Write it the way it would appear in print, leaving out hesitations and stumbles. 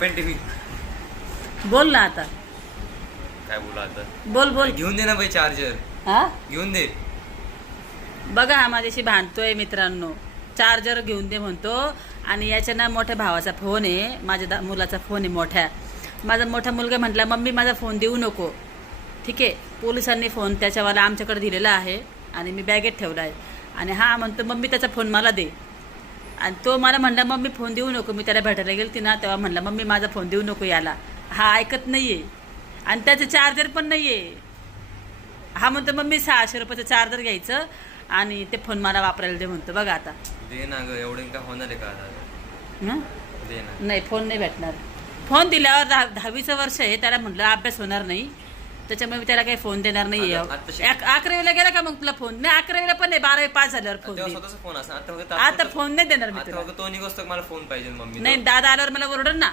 पण टीव्ही बोल ना आता. काय बोला आता. बोल बोल. घेऊन दे ना बाई चार्जर. हा घेऊन दे. बघा हा माझ्याशी भांडतोय मित्रांनो. चार्जर घेऊन दे म्हणतो आणि याच्या ना मोठ्या भावाचा फोन आहे, माझ्या मुलाचा फोन आहे मोठ्या. माझा मोठा मुलगा म्हटला मम्मी माझा फोन देऊ नको. ठीक आहे, पोलिसांनी फोन त्याच्यावाला आमच्याकडे दिलेला आहे आणि मी बॅगेत ठेवला आहे. आणि हा म्हणतो मम्मी त्याचा फोन मला दे. आणि तो मला म्हणला मम्मी फोन देऊ नको. मी त्याला भेटायला गेलती ना तेव्हा म्हणला मम्मी माझा फोन देऊ नको याला. हा ऐकत नाही आहे आणि त्याचं चार्जर पण नाही आहे. हा म्हणतो मम्मी 600 रुपयाचं चार्जर घ्यायचं आणि ते फोन मला वापरायला दे म्हणतो. बघा आता. दे ना ग, एवढं काय होणार आहे का आता. हं? दे ना. नाही फोन नाही भेटणार. फोन दिल्यावर 10वीचं वर्ष आहे, त्याला म्हटलं अभ्यास होणार नाही त्याच्यामुळे मी त्याला काही फोन देणार नाही. 11वीला गेला का मग तुला फोन नाही. 11वीला पण नाही, 12वी पास झाल्यावर फोन तेव्हा दे. स्वतःचा फोन असं आता फोन नाही देणार मी आता तुला. फक्त तो निघतो मला फोन पाहिजे मम्मी. नाही दादा आल्यावर मला ओरडन ना.